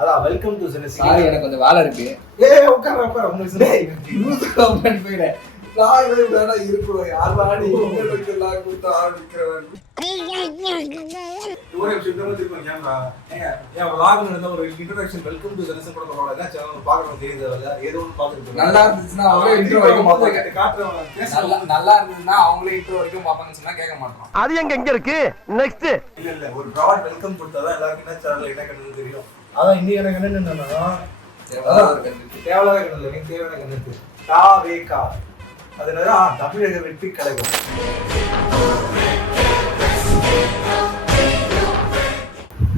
அதான் welcome to Chennai. Sorry எனக்கு கொஞ்சம் வேலை இருக்கு. உட்கார உங்களுக்கு போயிடுறேன். நான் இருக்கணும் யார் வாடி எல்லாம் கொடுத்தா ஆரம்பிக்கிறவன் ஒரு இன்ட்ரோடக்ஷன் வெல்கம் டு சென்னை கூட பரவாயில்ல. சேனல் பார்க்கணும் தெரியுது ஏதோ ஒன்று பார்த்துட்டு நல்லா இருந்துச்சுன்னா அவங்களே இன்ட்ரோ வரைக்கும் பார்ப்பாங்க. காட்டுறவங்க நல்லா இருந்ததுன்னா அவங்களே இன்ட்ரோ வரைக்கும் பார்ப்பாங்கன்னு சொன்னா கேட்க மாட்டோம். அது எங்க இருக்கு நெக்ஸ்ட் இல்ல ஒரு ப்ராட் வெல்கம் கொடுத்தாதான் எல்லாருக்கும் என்ன சேனல் என்ன கண்டது தெரியும். அதான் இன்னைக்கு எனக்கு என்னன்னா தேவையான கண்டது எனக்கு தேவையான கண்டது தாவேகா அதனால தமிழக வெற்றி கழகம்.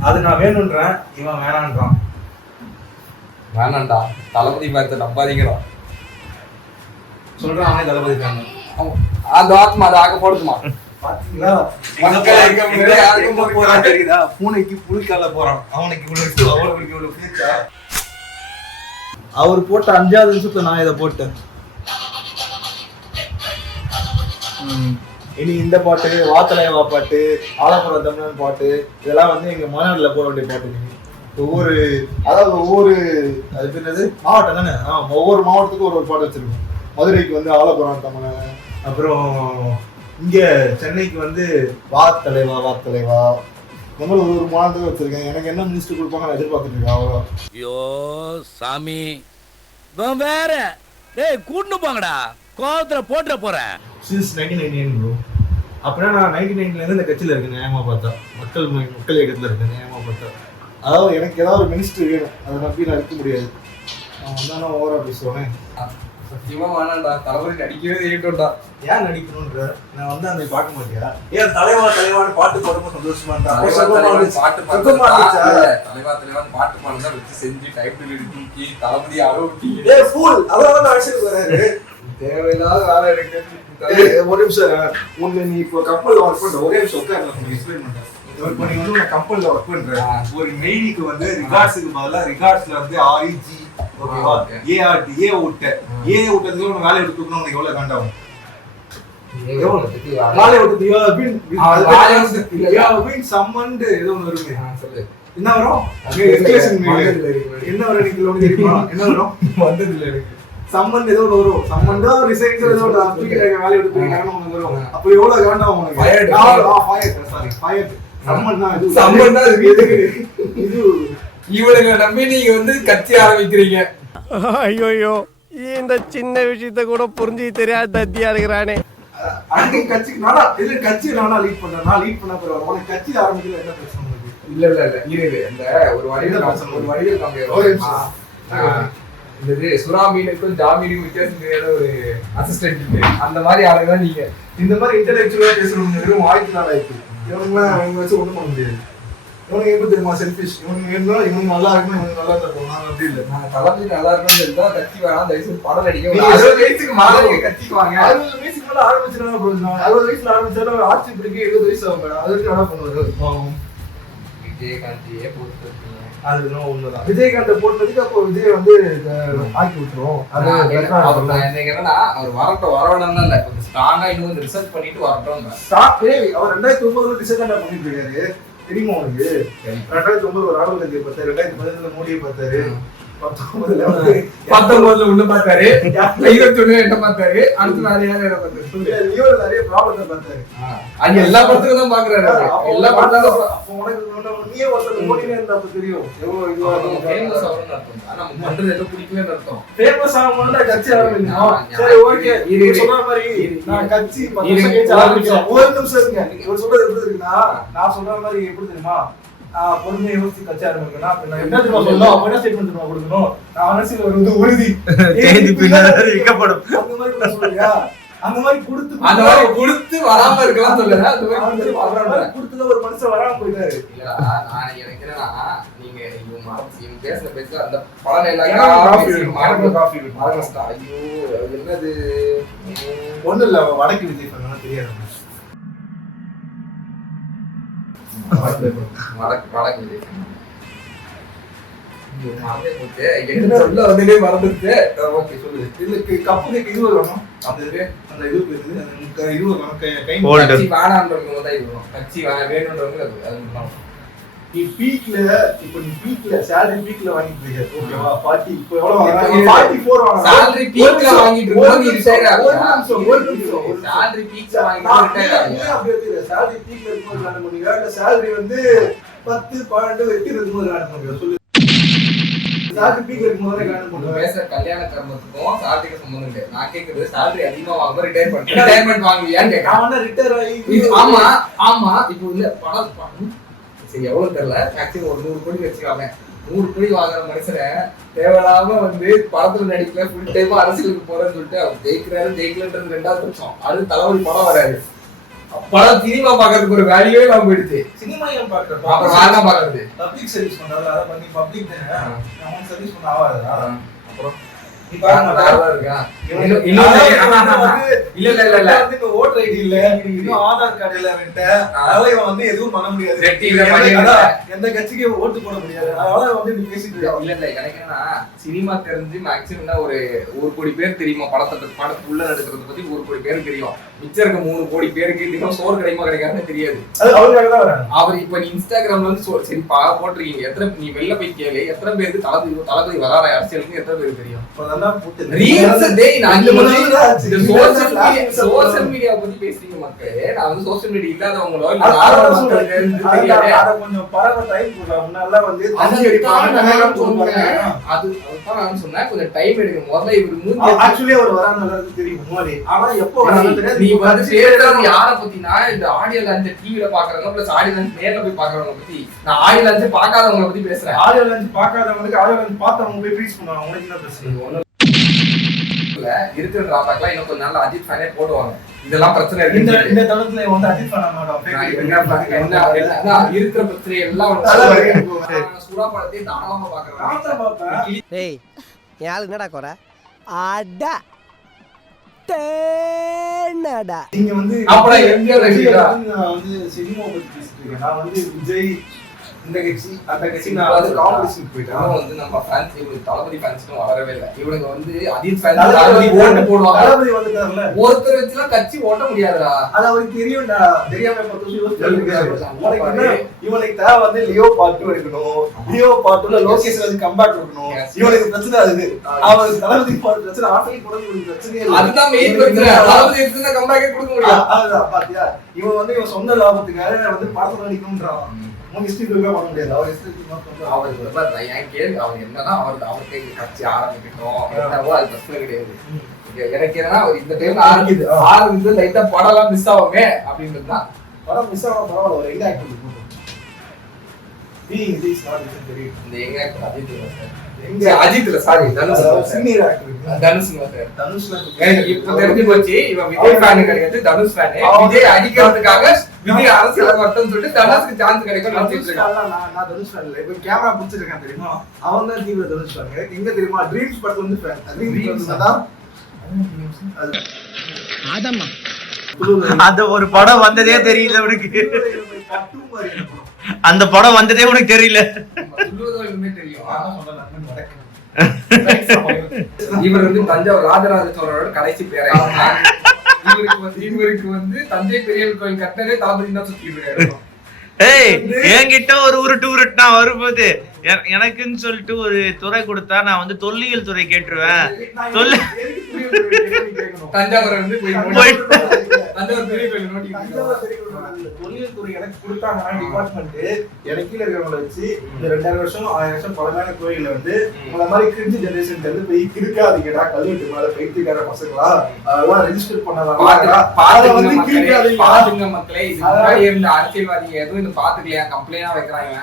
அது நான் வேணும்ன்றேன், இவன் வேணான்றான். வேணாண்டா தளபதி பார்த்து நம்பாதீங்கடா சொல்றான். அவனே தளபதி ஃபேன். அந்த ஆத்மா அதை ஆக போடுமா பாத்தீங்களா? பூனைக்கு புழுக்கால போறான். அவனுக்கு இவ்வளவு அவனுக்கு இவ்வளவு புழுக்கா. அவர் போட்ட 5வது நிமிஷத்துல நான் இதை போட்டேன். இனி இந்த பாட்டு, வாத்தலைவா பாட்டு, ஆலப்புற தமிழன் பாட்டு, இதெல்லாம் வந்து எங்க மாநாடுல போட வேண்டிய பாட்டு. ஒவ்வொரு அது என்னது மாவட்டம் தானே, ஒவ்வொரு மாவட்டத்துக்கும் ஒரு பாட்டு வச்சிருக்கோம். மதுரைக்கு வந்து ஆலப்புறம் தமிழன், அப்புறம் இங்க சென்னைக்கு வந்து வாத்தலைவா இந்த மாதிரி ஒரு மாவட்டத்துக்கு வச்சிருக்கேன். எனக்கு என்ன மினிஸ்டர் கொடுப்பாங்க நான் எதிர்பார்த்துட்டு இருக்கேன். அவ்வளோ. ஐயோ சாமி வேற கூட்டு போங்கடா, கோவத்துல போட்டுற போறேன். Since 1999 bro. அப்படின்னா நான் 99ல இருந்து இந்த கட்சியில இருக்கேன். நியாயமா பார்த்தா மக்கள் இயக்கத்துல இருக்கேன். நியாயமா பார்த்தா அதாவது எனக்கு ஏதாவது ஒரு மினிஸ்டர் வேணும், அதை நம்பி நான் இருக்க முடியாது. நான் வந்தாலும் ஓவரா பேசுவேன். சத்தியமா வேணாண்டா, தளபதி நடிக்கவே தெரியட்டோம்டா. ஏன் நடிக்கணும்ன்ற நான் வந்து அந்த பார்க்க மாட்டியா? ஏன் தலைவான்னு பாட்டு போடுறப்ப சந்தோஷமா இருந்தா பாட்டு பாடுறதா வச்சு செஞ்சு டைட்டில் எழுதி தளபதி அளவுட்டி அதான் அரசியல் வராரு. தேவையில்லாத வேலை இருக்கு. ஒரு நிமிஷம், உன்னை நீ இப்போ கப்பல்ல ஒர்க் பண்ற, ஒரே நிமிஷம் உட்கார்ந்து எக்ஸ்பிளைன் பண்றேன். இப்போ நீ வந்து நான் கப்பல்ல ஒர்க் பண்றேன். ஒரு மெயிலுக்கு வந்து ரிகார்ட்ஸுக்கு பதிலா ரிகார்ட்ஸ்ல வந்து REG ஓகேவா, ARD ஏ விட்டதுக்கு உனக்கு வேலையை விட்டு தூக்கணும். உனக்கு எவ்வளவு காண்டாகும்? வேலையை விட்டு சம்மண்டு ஏதோ ஒன்று வருமே. என்ன வரும்? என்ன வரும் எனக்கு தெரியுமா? என்ன வரும்? வந்ததில்லை எனக்கு. சம்மன் ஏதோ ஒன்று வரும். சம்மன் தான் ரிசைன் ஏதோ வேலையை விட்டு தூக்கிட்டாங்கன்னு ஒன்று வரும். அப்போ எவ்வளவு காண்டாகும் உனக்கு? சம்மன் தான் இது. சம்மன் தான் இது. இவனுங்களை நம்பி நீங்க வந்து கட்சி ஆரம்பிக்கிறீங்க. ஐயோ இந்த சின்ன விஷயத்த கூட புரிஞ்சு தெரியாத தத்தியா இருக்கிறானே. கட்சிக்கு நானா இல்ல கட்சி நானா லீட் பண்றேன். நான் லீட் பண்ண போறேன். உனக்கு கட்சி ஆரம்பிக்கல என்ன பிரச்சனை உங்களுக்கு? இல்ல இரு அந்த ஒரு வழியில இந்த சுறாமீனுக்கும் ஜாமீனுக்கும் வித்தியாசம் தெரியாத ஒரு அசிஸ்டன்ட் அந்த மாதிரி ஆளுங்க நீங்க. இந்த மாதிரி இன்டெலெக்சுவலா பேசுறவங்க வெறும் வாய்ப்பு நாள் ஆயிடுச்சு. இவங்க வச்சு ஒண்ணும் பண்ண முடியாது. இவனுக்கு எப்படி தெரியுமா செல்ஃபிஷ்? இவனுக்கு நல்லா இருக்கணும், இவனுக்கு நல்லா இருக்கும். நாங்க அப்படி இல்லை. நாங்க தளபதி நல்லா இருக்கணும்னு இருந்தா கட்சி வேணாம், தயவுசெய்து படம் நடிக்க. 60 வயசுக்கு மேல கட்சிக்கு வாங்க. 60 வயசுக்கு மேல ஆரம்பிச்சிருந்தா 60 வயசுல ஆரம்பிச்சாலும் ஆட்சி பிடிக்க 70 வயசு ஆகும். அதுக்கு என்ன பண்ணுவாரு? விஜயகாந்தியே போட்டு அதுதான் உண்மைதான். விஜயகாந்தை போட்டதுக்கு அப்போ விஜய் வந்து ஆக்கி விட்டுரும். என்னன்னா அவர் வரட்டும், வர வேண்டாம் இல்ல, கொஞ்சம் ஸ்ட்ராங்கா இன்னும் ரிசர்ச் பண்ணிட்டு வரட்டும். அவர் 2009 டிசைட் பண்ணிட்டு இருக்காரு. தெரியுமா உனக்கு? 2009 ஒரு ஆளுநருக்கு பார்த்தாரு, 2015 மோடியை பார்த்தாரு, 19 உள்ள பார்த்தாரு, 21 என்ன பார்த்தாரு, அடுத்து நிறைய நிறைய ப்ராப்ளம் பார்த்தாரு. அது எல்லா படத்துக்கும் தான் பாக்குறாரு. எல்லா படத்துக்கும் நீயே ஒருத்தர் மோடினே இருந்தா அப்ப தெரியும் எவ்வளவு இதுவா ஃபேமஸ் ஆகணும்னு அர்த்தம். ஆனா நம்ம பண்றது எதுவும் பிடிக்கலன்னு அர்த்தம். ஃபேமஸ் ஆகணும்னா கட்சி ஆரம்பிக்கணும். சரி ஓகே, நீ சொல்ற மாதிரி நான் கட்சி 10 வருஷம் கழிச்சு ஆரம்பிச்சேன். ஒரு நிமிஷம் இருங்க. இவர் சொல்றது எப்படி இருக்குன்னா, நான் சொல்ற மாதிரி எப்படி தெரியுமா, பொறுமையை யோசிச்சு கட்சி ஆரம்பிக்கணும். அப்ப நான் என்ன தெரியுமா சொல்லணும்? அப்ப என்ன ஸ்டேட்மெண்ட் தெரியுமா கொடுக்கணும்? நான் அரசியல் வந்து உறுதி வைக்கப்படும் அந்த மாதிரி சொல்றியா? அந்த மாதிரி கொடுத்து வராம இருக்கலாம் சொல்லுங்க. அந்த மாதிரி கொடுத்துதான் ஒரு மனுஷன் வராம போயிட்டாரு. இல்ல நான் எனக்கு என்னன்னா, நீங்க இவங்க பேசுற பேச்சு அந்த படம் எல்லாம் ஐயோ என்னது ஒண்ணு இல்ல, வடக்கு விஜய் பண்ணா தெரியாது. வடக்கு விஜய் சொல்ல வந்தே மறந்துட்டு. ஓகே சொல்லு. இதுக்கு கப்புக்கு இது வரணும். அந்த இது கட்சி வேணான்றவங்க தான் இது வரும். கட்சி வேணுன்றவங்க அது நீ பீக்ல salary பீக்ல வாங்கிட்டு இருக்க ஓகேவா 40 இப்போ எவ்வளவு வாங்குறாங்க 44 வாங்குறாங்க salary பீக்ல வாங்கிட்டு இருக்கோம் நீ ரிட்டையர் ஆகுற ஒரு நிமிஷம் salary பீக்ல வாங்கிட்டு ரிட்டையர் ஆகுற அப்படியே தெரியல salary பீக்ல இருக்கும்போது காண முடியல இல்ல salary வந்து 10 12 8 இருக்கும்போது காண முடியல சொல்லு salary பீக்ல இருக்கும்போது காண முடியல பேச கல்யாண கர்மத்துக்கும் salary சம்பந்தம் இல்லை நான் கேக்குறது salary அதிகமா வாங்கும்போது ரிட்டையர்மென்ட் வாங்குவியான்னு கேக்குறேன் நான் ரிட்டையர் ஆகி ஆமா இப்போ வந்து படம் சரி எவ்வளவு தெரியல மேக்ஸிமம் ஒரு 100 கோடி வச்சுக்காம 100 கோடி வாங்குற மனுஷனை தேவையில்லாம வந்து படத்துல நடிக்கல ஃபுல் டைம் அரசியலுக்கு போறேன்னு சொல்லிட்டு அவர் ஜெயிக்கலன்றது 2வது பட்சம் அது தலைவலி படம் வராது படம் சினிமா பாக்குறதுக்கு ஒரு வேல்யூவே இல்லாம போயிடுச்சு சினிமா ஏன் பாக்குறது அப்புறம் வேற பாக்குறது பப்ளிக் சர்வீஸ் பண்றாங்க அத பண்ணி பப்ளிக் தானே நம்ம சர்வீஸ் பண்ண ஆவாதா அப்புறம் நீ பாருங்க நல்லா இருக்கா இல்ல வந்து ஓட்டர் ஐடி இல்ல இன்னும் ஆதார் கார்டு இல்ல அவன்ட்ட அதனால இவன் வந்து எதுவும் பண்ண முடியாது எந்த கட்சிக்கு ஓட்டு போட முடியாது அதனால வந்து நீ பேசிட்டு இருக்க இல்ல எனக்கு என்னன்னா சினிமா தெரிஞ்சு மேக்ஸிமம் ஒரு 1 கோடி பேர் தெரியுமா படத்துக்குள்ள நடக்கிறது பத்தி 1 கோடி பேருக்கு தெரியும் மிச்சம் இருக்க 3 கோடி பேருக்கு இன்னும் சோறு கிடைக்குமா கிடைக்காதுன்னு தெரியாது அது அவருக்காக தான் வராங்க அவர் இப்ப நீ இன்ஸ்டாகிராம்ல வந்து சரி போட்டிருக்கீங்க எத்தனை நீ வெளில போய் கேளு எத்தனை பேருக்கு தளபதி வராத அரசியலுக்கு எத்தனை பேருக்கு தெரியும் சோசியல் மீடியா பத்தி பேசுறீங்க மக்களே நான் வந்து சோசியல் மீடியா இல்லாதவங்களோ கொஞ்சம் பரவ டைம் முன்னால வந்து அதுதான் நான் சொன்னேன் கொஞ்சம் டைம் எடுக்கும் முதல்ல இவர் ஆக்சுவலி அவர் வரான்னு தெரியும் முன்னாடி ஆனா எப்போ வரான்னு நீ வந்து பேசுறது யார பத்தினா இந்த ஆடியோ லான்ச் டிவில பாக்குறவங்க பிளஸ் ஆடியோ லான்ச் நேர்ல போய் பாக்குறவங்க பத்தி நான் ஆடியோ லான்ச் பார்க்காதவங்கள பத்தி பேசுறேன் ஆடியோ லான்ச் பார்க்காதவங்களுக்கு ஆடியோ லான்ச் பார்த்தவங்க போய் ப்ரீச் பண்ணுவாங்க உங்களுக்கு என்ன பிரச்சனை இருக்கிற டிராபேக்லாம் இன்னும் கொஞ்ச நாள் அஜித் ஃபேனே போடுவாங்க இதெல்லாம் பிரச்சனை இருக்கு இந்த தளத்துல வந்து அஜித் பண்ண மாட்டோம் என்ன இருக்கிற பிரச்சனை எல்லாம் சூடா படத்தை தாராளமா பாக்குறேன் டேய் என் ஆளு என்னடா குறை அடா டேனடா நீங்க வந்து அப்படா எம்ஜிஆர் ரசிகரா நான் வந்து சினிமா பத்தி பேசிட்டு இருக்கேன் நான் வந்து விஜய் இந்த கட்சி அந்த கட்சி நான் வந்து காம்படிஷன் போயிட்டேன் வந்து நம்ம ஃபேன்ஸ் இவங்க தளபதி ஃபேன்ஸ்க்கு வரவே இல்லை இவங்க வந்து அஜித் ஃபேன்ஸ் தளபதி ஓட்டு போடுவாங்க தளபதி வந்துட்டார்ல ஒருத்தர் வச்சுலாம் கட்சி ஓட்ட முடியாதுடா அது அவருக்கு தெரியும்டா தெரியாம 10 வருஷம் யோசிச்சு இவனுக்கு தேவை வந்து லியோ பார்ட் 2 எடுக்கணும் லியோ பார்ட் 2ல லோகேஷ் வந்து கம்பேக் கொடுக்கணும் இவனுக்கு பிரச்சனை அது அவர் தளபதி பார்ட் பிரச்சனை ஆசை கூட இவனுக்கு பிரச்சனையே இல்லை அதுதான் மெயின் பிரச்சனை தளபதி எடுத்துனா கம்பேக்கே கொடுக்க முடியாது அதுதான் பாத்தியா இவன் வந்து இவன் சொந்த லாபத்துக்காக வந்து படத்துல நடிக்கணும்ன்றான் அவன் இஷ்டத்துக்கு பண்ண முடியாது அவர் இஷ்டத்துக்கு அவர் என் கேள்வி அவர் என்னதான் அவருக்கு கட்சி ஆரம்பிக்கணும் என்னவோ அது பிரச்சனை கிடையாது எனக்கு என்னன்னா அவர் இந்த டைம் ஆரம்பிச்சு லைட்டா படம் எல்லாம் மிஸ் ஆகுமே அப்படின்றது தான் படம் மிஸ் ஆகாம பரவாயில்ல ஒரு எங்க ஆக்டர் இந்த எங்க ஆக்டர் அஜித் இல்ல சாரி தனுஷ் சீனியர் ஆக்டர் தனுஷ்ல இப்ப தெரிஞ்சு போச்சு இவன் விஜய் ஃபேன் கிடையாது தனுஷ் ஃபேன் விஜய் அடிக்கிறதுக்காக விஜய் அரசியல் வரட்டும் சொல்லிட்டு தனுஷ்க்கு சான்ஸ் கிடைக்கும் நான் தனுஷ் ஃபேன் இல்ல இப்ப கேமரா பிடிச்சிருக்கேன் தெரியுமா அவன் தான் தீவிர தனுஷ் ஃபேன் எங்க தெரியுமா ட்ரீம்ஸ் படத்துல வந்து ஃபேன் ட்ரீம்ஸ் அதான் ஆதம்மா அந்த ஒரு படம் வந்ததே தெரியல உனக்கு அந்த படம் வந்ததே உனக்கு தெரியல இவர் வந்து தஞ்சாவூர் ராஜராஜ சோழரோட கடைசி பேரை இவருக்கு வந்து தஞ்சை பெரிய கோயில் கட்டவே தளபதி தான் சுத்திட்டு இருக்காரு ஏய் என்கிட்ட ஒரு உருட்டுனா வரும்போது எனக்குன்னு சொல்லிட்டு ஒரு துறை கொடுத்தா நான் வந்து தொல்லியல் துறை கேட்டுருவேன் தஞ்சாவூர் வந்து தஞ்சாவூர் பெரிய கோயில் நோட்டி தொல்லியல் துறை எனக்கு கொடுத்தாங்கன்னா டிபார்ட்மெண்ட் எனக்கு கீழே இருக்கிறவங்களை வச்சு இந்த 2000 வருஷம் 1000 வருஷம் பழமையான கோயில வந்து உங்களை மாதிரி கிரிஞ்சு ஜெனரேஷன் வந்து போய் கிறுக்காதீங்கடா கல்வெட்டு மேல பைத்தியக்கார பசங்களா அதெல்லாம் ரெஜிஸ்டர் பாத்துங்க மக்களே இருந்த அரசியல்வாதிங்க எதுவும் இந்த பாத்துக்கலையா கம்ப்ளைண்டா வைக்கிறாங்க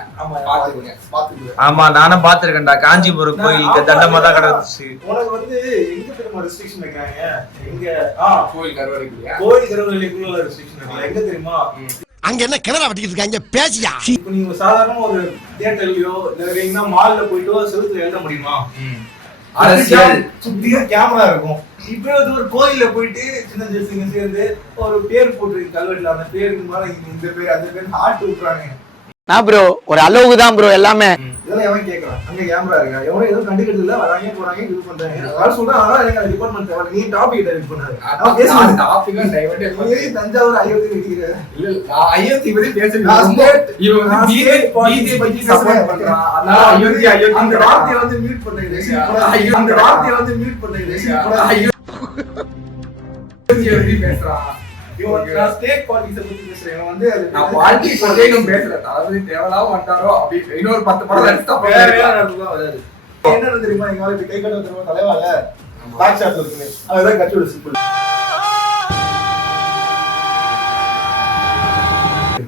பாத்துக்குங்க ஆமா நானும் பாத்துருக்கேன்டா காஞ்சிபுரம் கோயிலுக்கு தண்டமா தான் கிடந்துச்சு உனக்கு வந்து எங்க தெரியுமா ரெஸ்ட்ரிக்ஷன் வைக்கிறாங்க எங்க கோயில் கருவறைக்குள்ளயா கோயில் கருவறைக்குள்ள ரெஸ்ட்ரிக்ஷன் வைக்கல எங்க தெரியுமா அங்க என்ன கிணறு வட்டிக்கிட்டு இருக்காங்க பேசியா இப்ப நீங்க சாதாரண ஒரு தியேட்டர்லயோ இல்ல மால்ல போயிட்டு செவுத்துல எழுத முடியுமா அரசியல் சுத்தியா கேமரா இருக்கும் இப்ப ஒரு கோயில்ல போயிட்டு சின்ன ஜெசிங்க சேர்ந்து ஒரு பேர் போட்டுருக்கு கல்வெட்டுல அந்த பேருக்கு மேல இந்த பேர் அந்த பேர் ஆட்டு விட்டுறாங்க நான் ப்ரோ ஒரு அளவுக்கு தான் ப்ரோ எல்லாமே இதெல்லாம் எவன் கேட்கறான்? அங்க கேமரா இருக்கா? எவனும் எதுவும் கண்டுக்கிறது இல்ல. வராங்க போறாங்க இது பண்றாங்க. அதாவது சொல்றேன், ஆனா எனக்கு டிபார்ட்மெண்ட் தேவை. நீ டாபிக் டைவர்ட் பண்ணாத. நான் பேசுறேன் டாபிக்கா டைவர்ட் நீ தஞ்சாவூர் அயோத்தி நிக்கிற. இல்ல நான் அயோத்தி பத்தி பேசுறேன். நான் ஸ்டேட் இவன் வந்து பிஜேபி பத்தி சப்போர்ட் பண்றான். அதனால அயோத்தி அந்த வார்த்தையை வந்து மியூட் பண்ணுங்க. அந்த வார்த்தையை வந்து மியூட் பண்ணுங்க. அயோத்தி பத்தி பேசுறான். நான் ஸ்டேட் பாலிடிக்ஸ் பத்தி பேசுறேன். இவன் வந்து அது நான் பாலிடிக்ஸ் பத்தி இன்னும் பேசுறேன். அதாவது தேவலாவும் வந்துட்டாரோ அப்படி இன்னொரு 10 படம் எடுத்து வராது. என்ன தெரியுமா, இங்க வந்து கை கட்ட தெரியுமா தலைவால பேக் ஷாட் இருக்குங்க. அதுதான் கட்சியோட சிம்பிள்.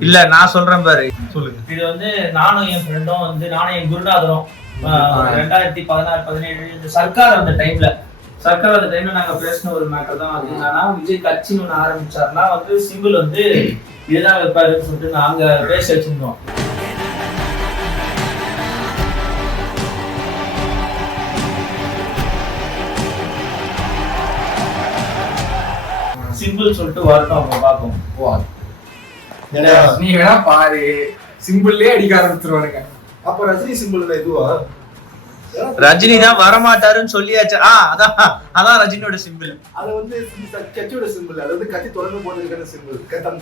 இல்ல நான் சொல்றேன் பாரு, சொல்லுங்க. இது வந்து நானும் என் ஃப்ரெண்டும் வந்து நானும் என் குருநாதரும் 2016-17 இந்த சர்க்கார் அந்த டைம்ல நாங்க பேசின ஒரு மேட்டர் தான். அது என்னன்னா, விஜய் கட்சின்னு ஒண்ணு ஆரம்பிச்சாருன்னா வந்து சிம்பிள் வந்து இதுதான் வைப்பாருன்னு சொல்லிட்டு நாங்க பேச வச்சிருந்தோம். சிம்பிள் சொல்லிட்டு வரட்டும், அவங்க பார்ப்போம். நீ வேணா பாரு, சிம்பிள்லயே அடிக்க ஆரம்பிச்சிருவானுங்க. அப்ப ரஜினி சிம்பிள் இதுவா? ரஜினி தான் வரமாட்டாருன்னு சொல்லியாச்சு. அதான் ரஜினியோட சிம்பிள். அது வந்து கட்சியோட சிம்பிள். அது வந்து கட்சி தொடர்ந்து போனதுக்கான சிம்பிள். கட்டம்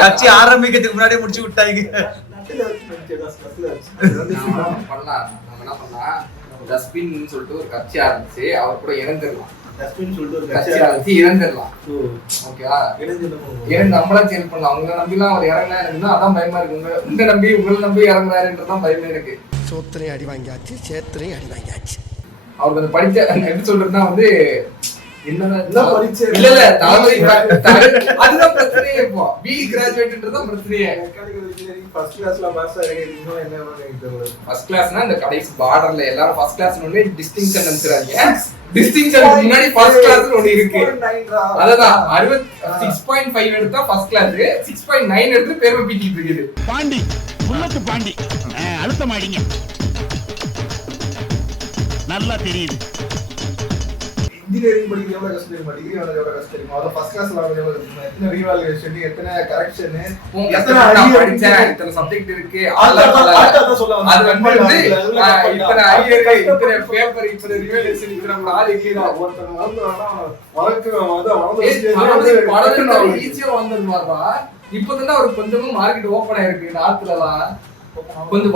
கட்சி ஆரம்பிக்கிறதுக்கு முன்னாடியே முடிச்சு விட்டாங்க. பண்ணலாம். நம்ம என்ன பண்ணலாம், டஸ்ட்பின் சொல்லிட்டு ஒரு கட்சி ஆரம்பிச்சு அவர் கூட இறந்துடலாம். டஸ்ட்பின் சொல்லிட்டு ஒரு கட்சி ஆரம்பிச்சு இறந்துடலாம். ஓகேவா? இறந்து நம்மளாம் சேல் பண்ணலாம். அவங்கள நம்பிலாம் அவர் இறங்கினா எனக்கு அதான் பயமா இருக்கு. உங்க நம்பி உங்களை நம்பி இறங்குறாருன்றதான் பயமா இருக்கு. சோத்திரையும் அடி வாங்கியாச்சு, சேத்திரையும் அடி வாங்கியாச்சு. அவருக்கு அந்த படிச்ச எப்படி சொல்றதுன்னா வந்து என்னதான் படிச்ச இல்ல தளபதி அதுதான் பிரச்சனையே. இப்போ பிஇ கிராஜுவேட்ன்றதான் பிரச்சனையே. மெக்கானிக்கல் இன்ஜினியரிங் ஃபர்ஸ்ட் கிளாஸ்ல பாஸ் ஆகிறீங்க. என்ன எனக்கு ஃபர்ஸ்ட் கிளாஸ்னா இந்த கடைசி பார்டர்ல எல்லாரும் ஃபர்ஸ்ட் கிளாஸ் ஒண்ணே டிஸ்டிங்ஷன் நினைச்சாங்க. டிஸ்டிங்ஷன் முன்னாடி ஃபர்ஸ்ட் கிளாஸ் ஒண்ணு இருக்கு. அதான் 6.5 எடுத்தா ஃபர்ஸ்ட் கிளாஸ், 6.9 எடுத்து பெருமை பீட்டிட்டு இருக்குது. பாண்டி புல்லட்டு பாண்டி அழுத்த மாட்டீங்க, நல்லா தெரியுது. இன்ஜினியரிங் படிக்கிறது எவ்வளவு கஷ்டம் தெரியுமா? டிகிரி வாங்குறது எவ்வளவு கஷ்டம் தெரியுமா? அது ஃபர்ஸ்ட் கிளாஸ்ல வாங்குறது எவ்வளவு கஷ்டம்? எத்தனை ரீவாலுவேஷன், எத்தனை கரெக்ஷன், எத்தனை படிச்சேன், இத்தனை சப்ஜெக்ட் இருக்கு. அது வந்து இத்தனை ஐயர், இத்தனை பேப்பர், இத்தனை ரிவல்யூஷன், இத்தனை ஆள் இருக்கீங்க. ஒருத்தன் வந்து ஈஸியா வந்துருவாரா? இப்பதான் ஒரு கொஞ்சமும் மார்க்கெட் ஓபன் ஆயிருக்கு. நாட்டுலலாம் கொஞ்சம்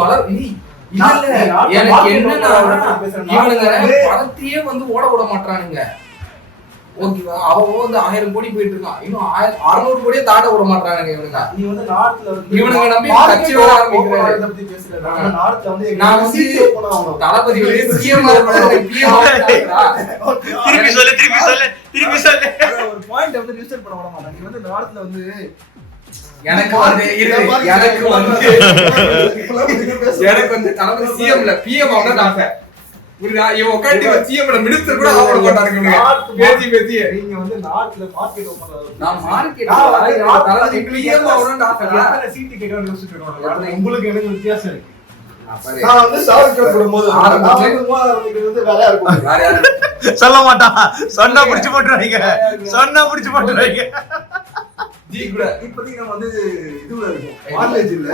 எனக்கு என்னன்னா இவனுங்க படத்தையே வந்து ஓட விட மாட்டானுங்க. ஓகேவா? அவன் வந்து 1000 கோடி போயிட்டு இருக்கான், இன்னும் 600 கோடியே தாண்ட விட மாட்டானுங்க இவனுங்க. நீ வந்து நாட்டுல வந்து இவனுங்க நம்பி கட்சி வர ஆரம்பிக்கிறாங்க. பத்தி பேசுறேன். நாட்டுல வந்து நான் வந்து தளபதி சிஎம் திருப்பி சொல்லு. ஒரு பாயிண்ட் வந்து ரிஜிஸ்டர் பண்ண விட மாட்டாங்க. நீ வந்து நாட்டுல வந்து எனக்கு வந்து தளபதி சிஎம்ல பிஎம் ஆகணும்னு ஆசை. புரியுதா? இவன் உட்காந்து சிஎம்ல மினிஸ்டர் கூட ஆக மாட்டாங்க. பேசி நீங்க வந்து நாட்டுல மார்க்கெட் ஓபன் நான் மார்க்கெட் தளபதி பிஎம் ஆகணும்னு ஆசை. சீட்டு கேட்கணும்னு யோசிச்சுட்டு இருக்காங்க. உங்களுக்கு எனக்கு வித்தியாசம் இருக்கு. நான் நான் வந்து சாவுக்கு போடும்போது வந்து வேலையா இருக்கும். சொல்ல மாட்டான். சொன்னா புடிச்சு போட்டுருவாங்க. ஜி கூட இப்போதைக்கு நம்ம வந்து இதுல இருக்கும். காலேஜ் இல்ல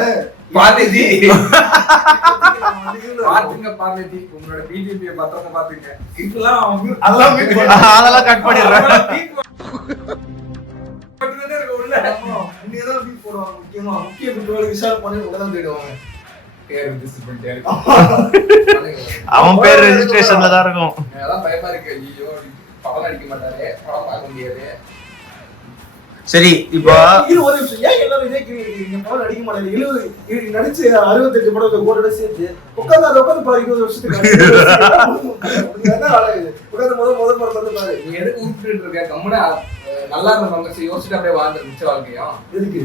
பாரதி பாத்துங்க. பாரதி உங்களோட பிஜேபி பத்திரமா பாத்துங்க. அதெல்லாம் கட் பண்ணிடுறேன். முக்கிய குற்றவாளி விசாரணை பண்ணி உடனே தேடுவாங்க. அவன் பேர் ரெஜிஸ்ட்ரேஷன்ல தான் இருக்கும். அதான் பயமா இருக்கு. ஐயோ படம் அடிக்க மாட்டாரு, படம் பார்க்க முடியாது. சரி, இப்போ இது ஒரு விஷயம். ஏன் எல்லாரும் இதே நீங்க படம் அடிக்க மாட்டாங்க? 70 நடிச்சு 68 படம் கோடோட சேர்த்து உட்காந்து பாரு. 20 வருஷத்துக்கு என்ன ஆளாகுது? உட்காந்து முதல் படம் வந்து பாரு. நீ எதுக்கு உருப்பிட்டு இருக்க? கம்முனா நல்லா இருந்த யோசிச்சுட்டு அப்படியே வாழ்ந்து மிச்ச வாழ்க்கையும் எதுக்கு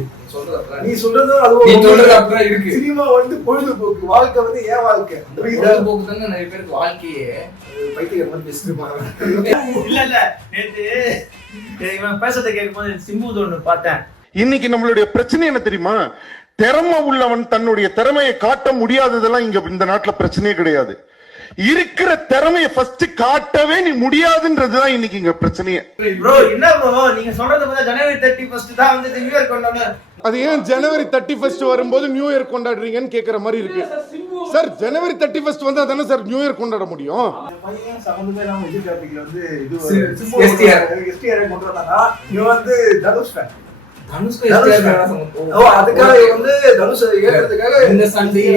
நீ சொல்றது அப்படிதான் இருக்கு. சினிமா வந்து பொழுதுபோக்கு, வாழ்க்கை வந்து ஏன் வாழ்க்கை? பொழுதுபோக்கு தானே நிறைய பேருக்கு வாழ்க்கையே. பைத்தியக்கார மாதிரி பேசிட்டு இல்ல நேத்து இவன் பேசுறதை கேட்கும்போது சிம்பு ஒண்ணு பார்த்தேன். இன்னைக்கு நம்மளுடைய பிரச்சனை என்ன தெரியுமா? திறமை உள்ளவன் தன்னுடைய திறமையை காட்ட முடியாததெல்லாம் இங்க இந்த நாட்டுல பிரச்சனையே கிடையாது. இருக்கிற திறமையை ஃபர்ஸ்ட் காட்டவே நீ முடியாதுன்றதுதான் இன்னைக்கு இங்க பிரச்சனையே. ப்ரோ என்ன ப்ரோ நீங்க சொல்றது பார்த்தா ஜனவரி 31 தான் வந்து நியூ இயர் கொண்டாடுறாங்க. அது ஏன் ஜனவரி 31 வரும்போது நியூ இயர் கொண்டாடுறீங்கன்னு கேக்குற மாதிரி இருக்கு. சிம்பு சார் ஜனவரி 31 வந்தா தானே சார் நியூ இயர் கொண்டாட முடியும். பையன் சம்பந்தமே இல்லாம விஜய் டாபிக்ல வந்து இது STR. STR கொண்டு வந்தானா இவன் வந்து தனுஷ் ஃபேன். தனுஷ்க்கு STR மேல சம்பந்தம். ஓ அதுக்காக வந்து தனுஷ் ஏத்துறதுக்காக இந்த சண்டையே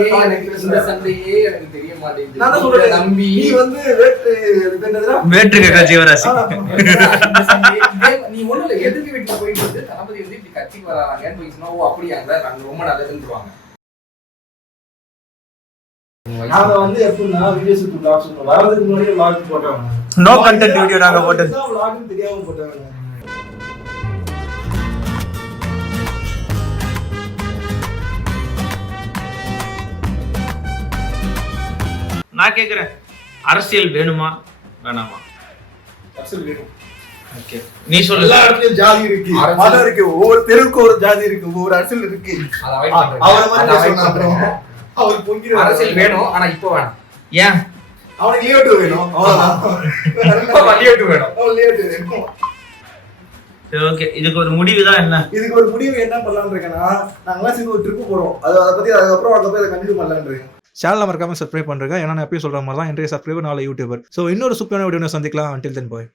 எனக்கு தெரிய மாட்டேங்குது. நான் சொல்றேன் நம்பி நீ வந்து வேற்று இது என்னதுடா வேற்று கிரக ஜீவராசி. இந்த சண்டையே நீ ஒண்ணு இல்ல எதிர்த்து வீட்டுல போயிட்டு வந்து தளபதி வந்து இப்படி கட்சிக்கு வராங்கன்னு போய் சொன்னா ஓ அப்படியாங்க நாங்க ரொம்ப நல்லதுன்னுவாங்க. நாங்க வந்து எப்படின்னா வீடியோஸ் vlogs வரதுக்கு முன்னாடியே vlog போட்டவங்க. நோ கண்டென்ட் வீடியோ நாங்க போட்டது. vlog தெரியாம போட்டவங்க. நான் கேக்குறேன், அரசியல் வேணுமா வேணாமா? அரசியல் வேணும். ஓகே, நீ சொல்லு. எல்லா இடத்துலயும் ஜாதி இருக்கு, மதம் இருக்கு, ஒவ்வொரு தெருவுக்கு ஒரு ஜாதி இருக்கு, ஒவ்வொரு அரசியல் இருக்கு. அத அவாய்ட் பண்றேன். அவரை மாதிரி சொன்னா அவர் பொங்கிற அரசியல் வேணும் ஆனா இப்போ வேணாம். ஏன்? அவனுக்கு லியோட்டு வேணும். அவ்வளவுதான். லியோட்டு வேணும். அவன் லியோட்டு வேணும். சரி, ஓகே, இதுக்கு ஒரு முடிவு தான் என்ன? இதுக்கு ஒரு முடிவு என்ன பண்ணலாம்னு இருக்கேன்னா நாங்களாம் சேர்ந்து ஒரு ட்ரிப் போறோம். அதை பத்தி அதுக்கப்புறம் அங்க போய் அதை கண்டினியூ பண்ணலாம்னு இருக்கேன். சேனல் மறக்காம சப்ஸ்கிரைப் பண்ணுறேன். ஏன்னா நான் எப்பயும் சொல்கிற மாதிரி தான் இன்றைய சப்ஸ்கிரைபர் நாளை யூடியூபர். ஸோ இன்னொரு சூப்பரான வீடியோ சந்திக்கலாம். until then bye.